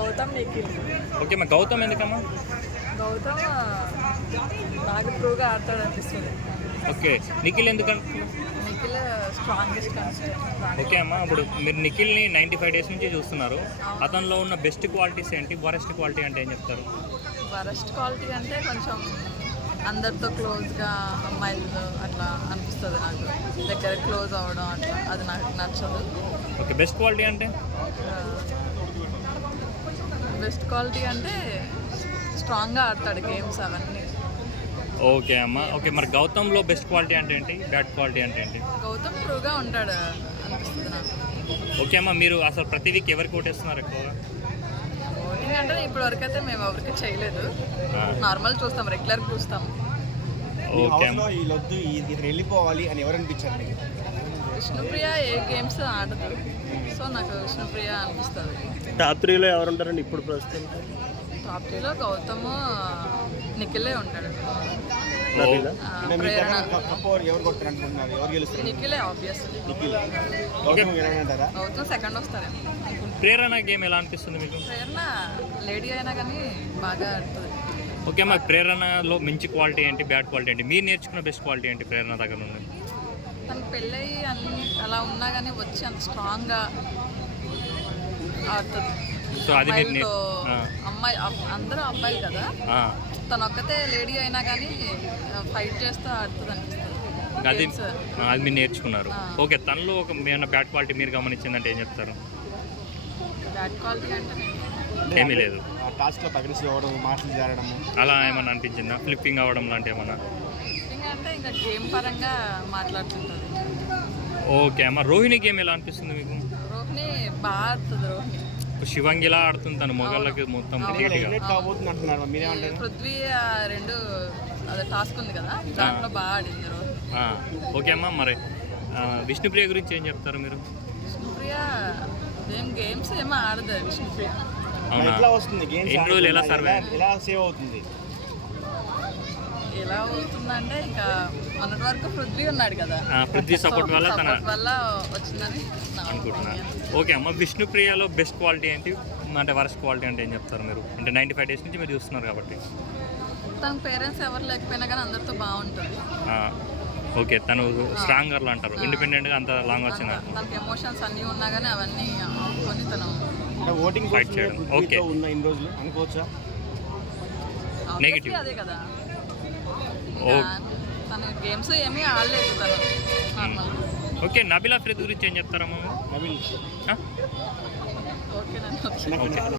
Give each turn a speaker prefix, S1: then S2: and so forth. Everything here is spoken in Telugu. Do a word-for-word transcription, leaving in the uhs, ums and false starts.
S1: గౌతమ్ నిఖిల్.
S2: ఓకే మా గౌతమ్ ఎందుకమ్మా?
S1: గౌతమ్ బాగా ప్రూవ్గా ఆడతాడు అనిపిస్తుంది.
S2: ఓకే నిఖిల్ ఎందుకంటే?
S1: Nikhil strongest consistent.
S2: ఓకే అమ్మా, ఇప్పుడు మీరు నిఖిల్ని నైంటీ ఫైవ్ డేస్ నుంచి చూస్తున్నారు. అతనిలో ఉన్న బెస్ట్ క్వాలిటీస్ ఏంటి, వరెస్ట్ క్వాలిటీ అంటే ఏం చెప్తారు?
S1: వరస్ట్ క్వాలిటీ అంటే కొంచెం అందరితో క్లోజ్గా అమ్మాయిలతో అట్లా అనిపిస్తుంది నాకు. దగ్గర క్లోజ్ అవ్వడం అట్లా అది నాకు నచ్చదు.
S2: ఓకే బెస్ట్ క్వాలిటీ అంటే?
S1: బెస్ట్ క్వాలిటీ అంటే స్ట్రాంగ్గా ఆడతాడు గేమ్స్ అవన్నీ.
S2: ఓకే అమ్మా. ఓకే మరి గౌతమ్లో బెస్ట్ క్వాలిటీ అంటే ఏంటి, బ్యాడ్ క్వాలిటీ అంటే ఏంటి?
S1: గౌతమ్ ట్రూగా ఉంటాడు అనిపిస్తుంది నాకు.
S2: ఓకే అమ్మా, మీరు అసలు ప్రతి వీక్ ఎవరికి ఓటేస్తున్నారు ఎక్కువగా?
S1: ఓటింగ్ అంటే ఇప్పటి వరకు అయితే మేము ఎవరికి చేయలేదు. నార్మల్ చూస్తాం, రెగ్యులర్ చూస్తాం.
S2: ఓకే అమ్మా.
S3: వీళ్ళొద్దు ఇది వెళ్ళిపోవాలి అని ఎవరు అనిపించారు మీకు?
S1: విష్ణుప్రియ ఏ గేమ్స్ ఆడదు, సో నాకు విష్ణుప్రియ అనిపిస్తుంది.
S3: టాప్ త్రీలో ఎవరు ఉంటారండి ఇప్పుడు ప్రస్తుతం?
S1: టాప్ త్రీలో గౌతమ్ నిఖిలే ఉంటాడు.
S3: ప్రేరణ
S1: నిఖిలే ఆబ్వియస్లీ. గౌతమ్ సెకండ్ వస్తారేమో.
S2: ప్రేరణ గేమ్ ఎలా అనిపిస్తుంది మీకు?
S1: ప్రేరణ లేడీ అయినా కానీ బాగా ఆడుతుంది.
S2: ఓకే అమ్మా, ప్రేరణలో మంచి క్వాలిటీ ఏంటి, బ్యాడ్ క్వాలిటీ ఏంటి, మీరు నేర్చుకున్న బెస్ట్ క్వాలిటీ ఏంటి ప్రేరణ దగ్గర నుండి?
S1: తనకు పెళ్ళయి అన్ని అలా ఉన్నా కానీ వచ్చి అంత స్ట్రాంగ్గా ఆడుతుంది.
S2: సో అది మీరు
S1: అమ్మాయి అందరూ అబ్బాయిలు కదా, తను ఒక్కతే లేడీ అయినా కానీ ఫైట్ చేస్తూ ఆడుతుంది అనిపిస్తుంది.
S2: అది అది మీరు నేర్చుకున్నారు. ఓకే తనలో ఒక ఏమైనా బ్యాడ్ క్వాలిటీ మీరు గమనించిందంటే ఏం చెప్తారు?
S1: బ్యాడ్ క్వాలిటీ అంటే
S2: ఏమీ లేదు,
S3: మాట్లాడడం
S2: అలా ఏమన్నా అనిపించిందా? ఫ్లిప్పింగ్ అవ్వడం లాంటి ఏమన్నా?
S1: ఫ్లిప్పింగ్ అంటే ఇంకా గేమ్ పరంగా మాట్లాడుతుంటుంది.
S2: ఓకే అమ్మ, రోహిణి గేమ్ ఎలా అనిపిస్తుంది మీకు?
S1: రోహిణి బాగా ఆడుతుంది. రోహిణి
S2: శివంగిలా ఆడుతుంది తను, మొగళ్ళకి మొత్తం
S1: పృథ్వీ రెండు అదే టాస్క్ ఉంది కదా, దాంట్లో బాగా ఆడింది రోహిణి.
S2: ఓకే అమ్మ, మరి విష్ణుప్రియ గురించి ఏం చెప్తారు మీరు?
S1: విష్ణుప్రియ ఏం గేమ్స్ ఏమో ఆడదు. విష్ణుప్రియ
S3: ఎట్లా వస్తుంది
S2: ఎన్ని రోజులు ఎలా సర్వే
S3: ఎలా సేవ్ అవుతుంది?
S1: ఎలా అవుతుందంటే ఇంకా మొన్నటి వరకు పృథ్వీ ఉన్నాడు కదా,
S2: పృథ్వీ సపోర్ట్ వల్ల తన
S1: వల్ల వచ్చిందని
S2: అనుకుంటున్నా. ఓకే అమ్మ, విష్ణుప్రియలో బెస్ట్ క్వాలిటీ ఏంటి, అంటే వరస్ట్ క్వాలిటీ అంటే ఏం చెప్తారు మీరు? అంటే నైంటీ ఫైవ్ డేస్ నుంచి మీరు చూస్తున్నారు కాబట్టి.
S1: తన పేరెంట్స్ ఎవరు లేకపోయినా కానీ అందరితో బాగుంటుంది.
S2: ఓకే తను స్ట్రాంగ్ గర్ల్ అంటారు, ఇండిపెండెంట్గా అంత లాంగ్ వచ్చింది.
S1: తనకి ఎమోషన్స్ అన్నీ ఉన్నా కానీ అవన్నీ ఆపుకొని తను
S3: ఓటింగ్
S2: ఫైట్ చేయడం. ఓకే
S3: ఇన్ని రోజులు అనుకోవచ్చా?
S2: నెగిటివ్
S1: అదే కదా, తన గేమ్స్ ఏమీ ఆడలేదు తను నార్మల్.
S2: ఓకే నబిలా ఫరీద్ గురించి ఏం చెప్తారమ్మా?
S3: నబిల్
S1: ఓకే.